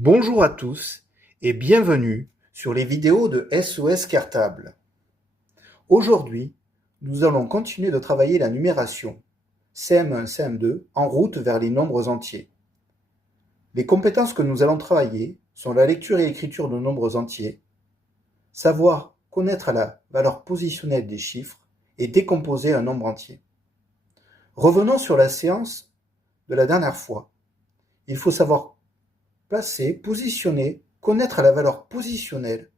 Bonjour à tous et bienvenue sur les vidéos de SOS Cartable. Aujourd'hui, nous allons continuer de travailler la numération CM1, CM2 en route vers les nombres entiers. Les compétences que nous allons travailler sont la lecture et l'écriture de nombres entiers, savoir connaître la valeur positionnelle des chiffres et décomposer un nombre entier. Revenons sur la séance de la dernière fois. Il faut savoir placer, positionner, connaître la valeur positionnelle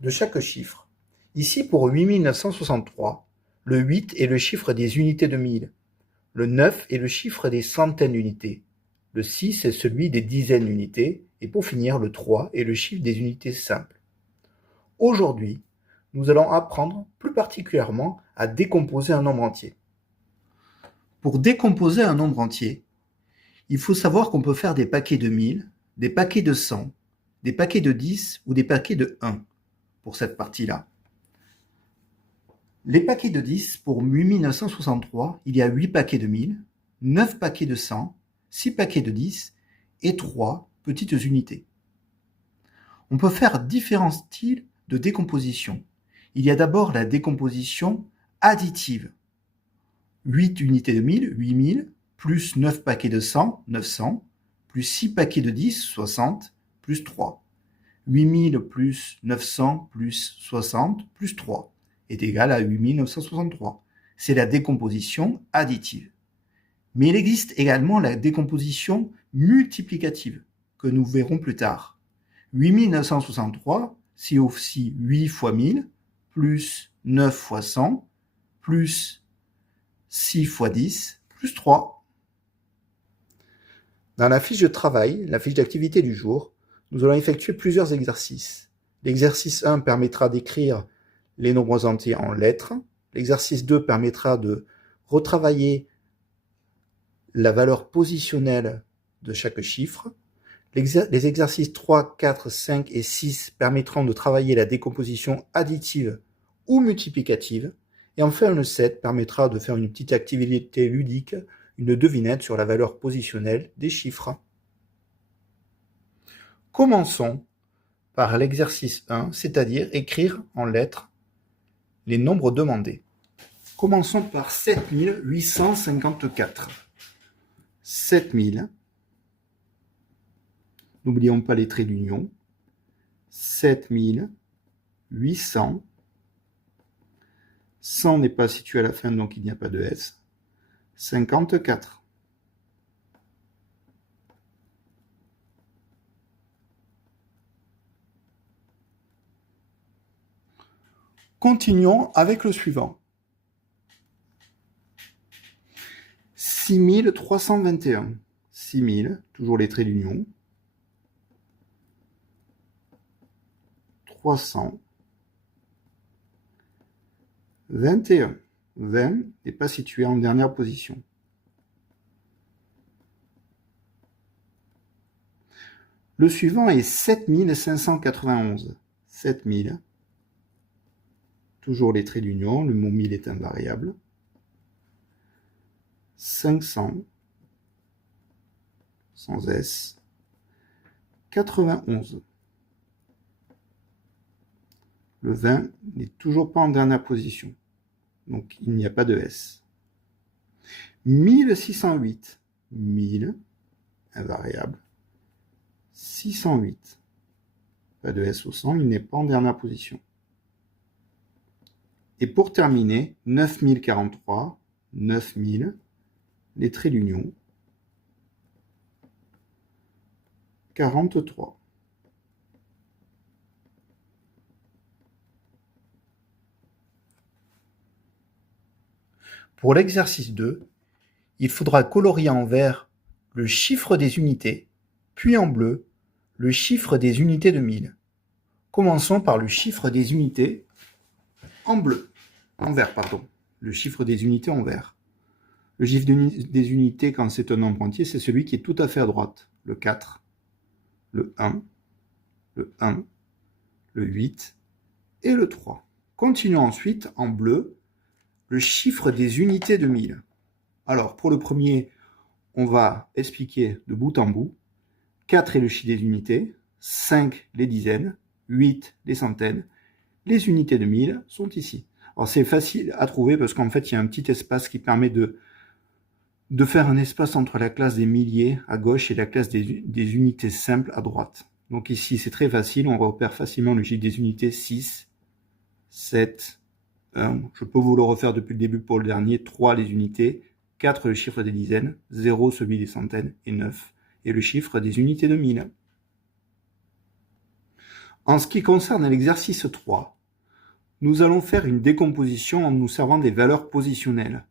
de chaque chiffre. Ici, pour 8963, le 8 est le chiffre des unités de 1000, le 9 est le chiffre des centaines d'unités, le 6 est celui des dizaines d'unités, et pour finir, le 3 est le chiffre des unités simples. Aujourd'hui, nous allons apprendre plus particulièrement à décomposer un nombre entier. Pour décomposer un nombre entier, il faut savoir qu'on peut faire des paquets de 1000, des paquets de 100, des paquets de 10 ou des paquets de 1 pour cette partie-là. Les paquets de 10, pour 8963, il y a 8 paquets de 1000, 9 paquets de 100, 6 paquets de 10 et 3 petites unités. On peut faire différents styles de décomposition. Il y a d'abord la décomposition additive. 8 unités de 1000, 8000, plus 9 paquets de 100, 900, plus 6 paquets de 10, 60, plus 3. 8000 plus 900 plus 60 plus 3 est égal à 8963. C'est la décomposition additive. Mais il existe également la décomposition multiplicative, que nous verrons plus tard. 8963, c'est aussi 8 fois 1000, plus 9 fois 100, plus 6 fois 10, plus 3. Dans la fiche de travail, la fiche d'activité du jour, nous allons effectuer plusieurs exercices. L'exercice 1 permettra d'écrire les nombres entiers en lettres. L'exercice 2 permettra de retravailler la valeur positionnelle de chaque chiffre. Les exercices 3, 4, 5 et 6 permettront de travailler la décomposition additive ou multiplicative. Et enfin, le 7 permettra de faire une petite activité ludique, une devinette sur la valeur positionnelle des chiffres. Commençons par l'exercice 1, c'est-à-dire écrire en lettres les nombres demandés. Commençons par 7854. 7000. N'oublions pas les traits d'union. 7800. 100 n'est pas situé à la fin, donc il n'y a pas de S. 54. Continuons avec le suivant. 6321. 6000, toujours les traits d'union. 300. 21. 20 n'est pas situé en dernière position. Le suivant est 7591. 7000. Toujours les traits d'union, le mot 1000 est invariable. 500. Sans S. 91. Le 20 n'est toujours pas en dernière position, donc il n'y a pas de S. 1608. 1000, invariable. 608. Pas de S au 100, il n'est pas en dernière position. Et pour terminer, 9043, 9000, les traits d'union, 43. Pour l'exercice 2, il faudra colorier en vert le chiffre des unités, puis en bleu le chiffre des unités de 1000. Commençons par le chiffre des unités en vert, le chiffre des unités en vert. Le chiffre des unités, quand c'est un nombre entier, c'est celui qui est tout à fait à droite. Le 4, le 1, le 1, le 8 et le 3. Continuons ensuite en bleu le chiffre des unités de 1000. Alors, pour le premier, on va expliquer de bout en bout. 4 est le chiffre des unités, 5 les dizaines, 8 les centaines. Les unités de 1000 sont ici. Alors c'est facile à trouver parce qu'en fait, il y a un petit espace qui permet de faire un espace entre la classe des milliers à gauche et la classe des unités simples à droite. Donc ici, c'est très facile, on repère facilement le chiffre des unités 6, 7, 1. Je peux vous le refaire depuis le début pour le dernier. 3 les unités, 4 le chiffre des dizaines, 0 celui des centaines et 9 et le chiffre des unités de 1000. En ce qui concerne l'exercice 3, nous allons faire une décomposition en nous servant des valeurs positionnelles.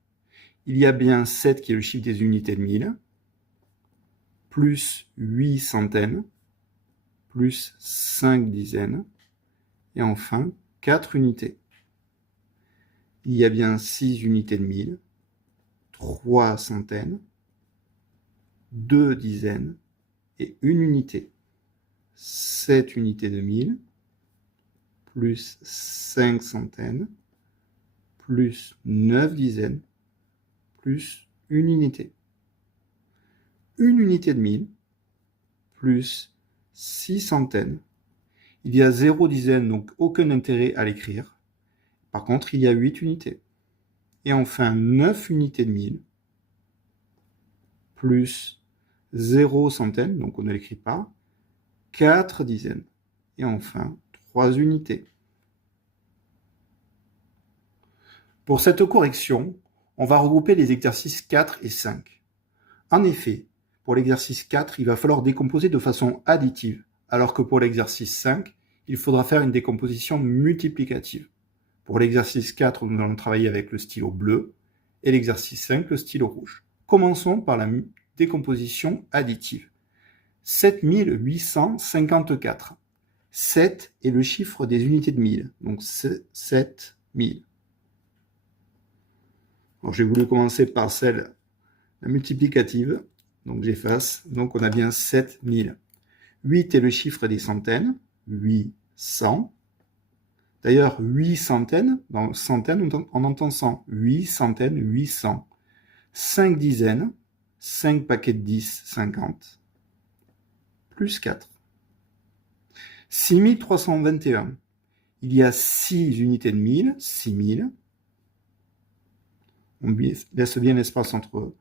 Il y a bien 7 qui est le chiffre des unités de 1000, plus 8 centaines, plus 5 dizaines, et enfin 4 unités. Il y a bien 6 unités de 1000, 3 centaines, 2 dizaines et 1 unité. 7 unités de 1000, plus 5 centaines, plus 9 dizaines, plus 1 unité. 1 unité de 1000, plus 6 centaines. Il y a 0 dizaines, donc aucun intérêt à l'écrire. Par contre, il y a 8 unités. Et enfin, 9 unités de 1000, plus 0 centaines, donc on ne l'écrit pas, 4 dizaines. Et enfin, 3 unités. Pour cette correction, on va regrouper les exercices 4 et 5. En effet, pour l'exercice 4, il va falloir décomposer de façon additive, alors que pour l'exercice 5, il faudra faire une décomposition multiplicative. Pour l'exercice 4, nous allons travailler avec le stylo bleu, et l'exercice 5, le stylo rouge. Commençons par la décomposition additive. 7854. 7 est le chiffre des unités de 1000, donc 7000. Alors, j'ai voulu commencer par la multiplicative, donc j'efface. Donc on a bien 7000. 8 est le chiffre des centaines, 800. D'ailleurs, 8 centaines, dans centaines, on entend 100. 8 centaines, 800. 5 dizaines, 5 paquets de 10, 50. Plus 4. 6321. Il y a 6 unités de 1000, 6000. On laisse bien l'espace entre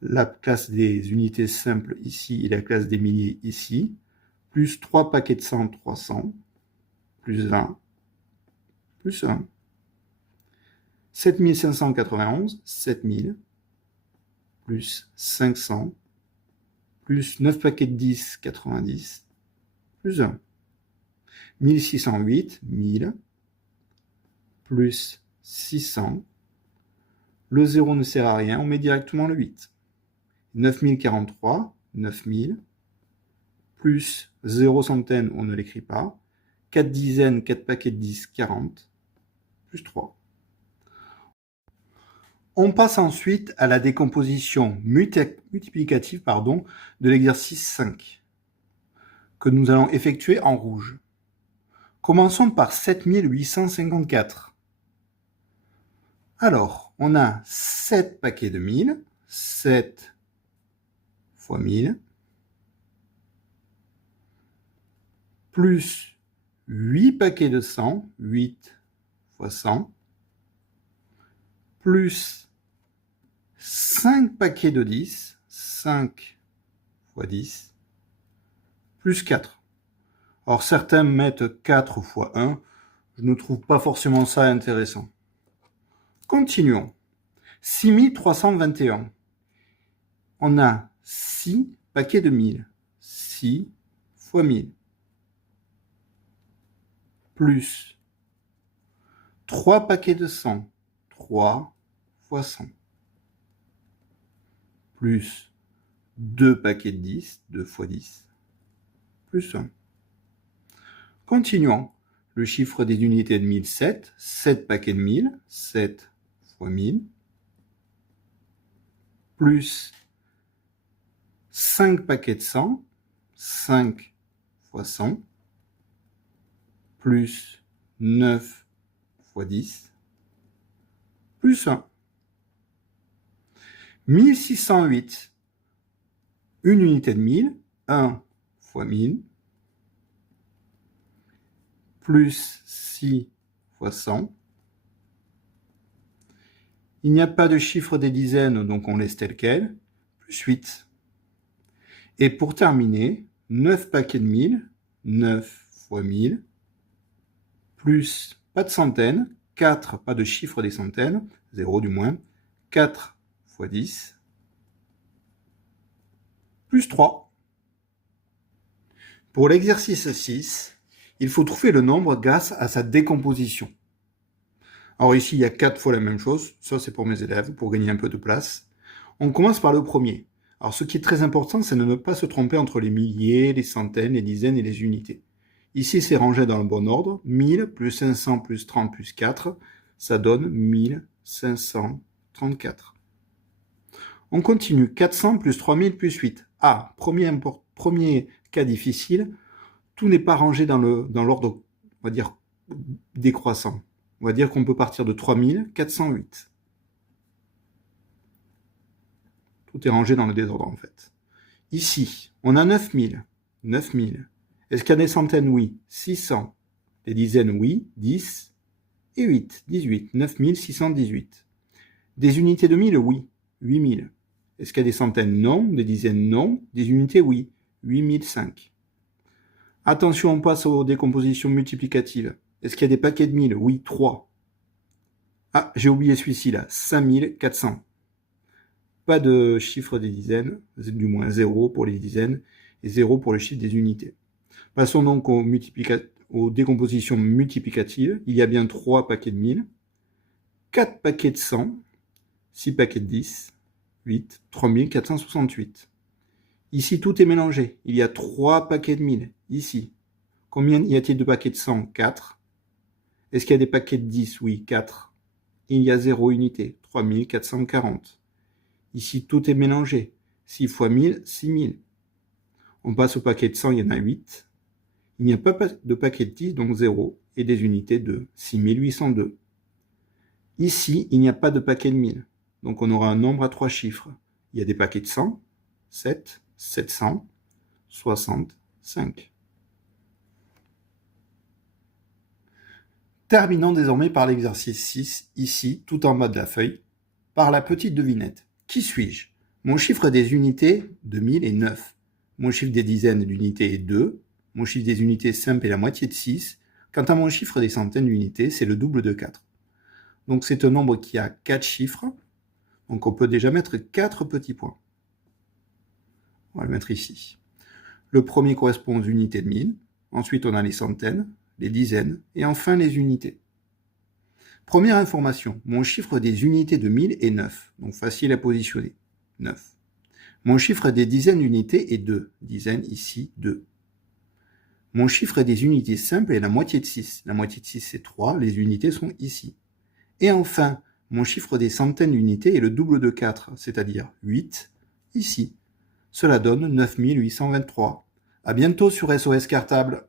la classe des unités simples ici et la classe des milliers ici. Plus 3 paquets de 100, 300. Plus 20. Plus 1. 7591, 7000. Plus 500. Plus 9 paquets de 10, 90. Plus 1. 1608, 1000. Plus 600. Le 0 ne sert à rien, on met directement le 8. 9043, 9000. Plus 0 centaines, on ne l'écrit pas. 4 dizaines, 4 paquets de 10, 40. Plus 3. On passe ensuite à la décomposition multiplicative de l'exercice 5, que nous allons effectuer en rouge. Commençons par 7854. Alors, on a 7 paquets de 1000, 7 fois 1000, plus 8 paquets de 100, 8 fois 100, plus 5 paquets de 10, 5 fois 10, plus 4. Alors certains mettent 4 fois 1, je ne trouve pas forcément ça intéressant. Continuons. 6321. On a 6 paquets de 1000. 6 fois 1000. Plus 3 paquets de 100. 3 fois 100. Plus 2 paquets de 10. 2 fois 10. Plus 1. Continuons. Le chiffre des unités de 1000, 7. 7 paquets de 1000. 7 fois 1000. Plus 5 paquets de 100. 5 fois 100. Plus 9 fois 10. Plus 1. 1608. Une unité de 1000. 1 fois 1000. plus 6 fois 100. Il n'y a pas de chiffre des dizaines, donc on laisse tel quel, plus 8. Et pour terminer, 9 paquets de 1000, 9 fois 1000, plus pas de centaines, 4, pas de chiffre des centaines, 0 du moins, 4 fois 10, plus 3. Pour l'exercice 6, il faut trouver le nombre grâce à sa décomposition. Alors ici, il y a 4 fois la même chose. Ça, c'est pour mes élèves, pour gagner un peu de place. On commence par le premier. Alors ce qui est très important, c'est de ne pas se tromper entre les milliers, les centaines, les dizaines et les unités. Ici, c'est rangé dans le bon ordre. 1000 plus 500 plus 30 plus 4, ça donne 1534. On continue. 400 plus 3000 plus 8. Ah, premier cas difficile, tout n'est pas rangé dans l'ordre, on va dire, décroissant. On va dire qu'on peut partir de 3408. Tout est rangé dans le désordre, en fait. Ici, on a 9000. 9000. Est-ce qu'il y a des centaines? Oui. 600. Des dizaines? Oui. 10. Et 8. 18. 9618. Des unités de 1000? Oui. 8000. Est-ce qu'il y a des centaines? Non. Des dizaines? Non. Des unités? Oui. 8005. Attention, on passe aux décompositions multiplicatives. Est-ce qu'il y a des paquets de 1000? Oui, 3. Ah, j'ai oublié celui-ci là, 5400. Pas de chiffre des dizaines, du moins 0 pour les dizaines et 0 pour le chiffre des unités. Passons donc aux décompositions multiplicatives. Il y a bien 3 paquets de 1000, 4 paquets de 100, 6 paquets de 10, 8, 3468. Ici, tout est mélangé. Il y a 3 paquets de 1000, ici. Combien y a-t-il de paquets de 100? 4. Est-ce qu'il y a des paquets de 10? Oui, 4. Il y a 0 unité, 3440. Ici, tout est mélangé. 6 fois 1000, 6000. On passe au paquet de 100, il y en a 8. Il n'y a pas de paquet de 10, donc 0, et des unités de 6802. Ici, il n'y a pas de paquet de 1000, donc on aura un nombre à 3 chiffres. Il y a des paquets de 100, 7, 700, 65. Terminons désormais par l'exercice 6, ici, tout en bas de la feuille, par la petite devinette. Qui suis-je? Mon chiffre des unités de 1000 est 9. Mon chiffre des dizaines d'unités est 2. Mon chiffre des unités simples est la moitié de 6. Quant à mon chiffre des centaines d'unités, c'est le double de 4. Donc c'est un nombre qui a 4 chiffres. Donc on peut déjà mettre 4 petits points. On va le mettre ici. Le premier correspond aux unités de 1000. Ensuite, on a les centaines, les dizaines, et enfin les unités. Première information, mon chiffre des unités de 1000 est 9, donc facile à positionner, 9. Mon chiffre des dizaines d'unités est 2, dizaines ici, 2. Mon chiffre des unités simples est la moitié de 6, la moitié de 6 c'est 3, les unités sont ici. Et enfin, mon chiffre des centaines d'unités est le double de 4, c'est-à-dire 8, ici. Cela donne 9823. À bientôt sur SOS Cartable.